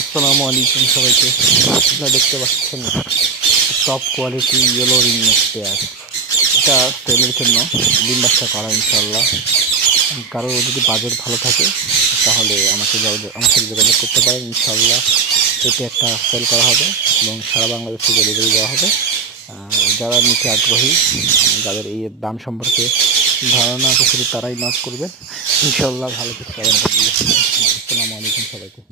আসসালামু আলাইকুম সবাইকে। আপনারা দেখতে পাচ্ছেন top quality yellow ringneck pair. এটা সেলের জন্য ডিম বাচ্চা করা ইনশাল্লাহ। কারো যদি বাজেট ভালো থাকে তাহলে আমার সাথে যোগাযোগ করতে পারেন ইনশাল্লাহ। এতে একটা সেল করা হবে এবং সারা বাংলাদেশে ডেলিভারি দেওয়া হবে। যারা নিতে আগ্রহী, যাদের এই দাম সম্পর্কে ধারণা আছে, শুধু তারাই নক করবেন ইনশাল্লাহ। ভালো কিছু পাবেন। আসসালামু আলাইকুম সবাইকে।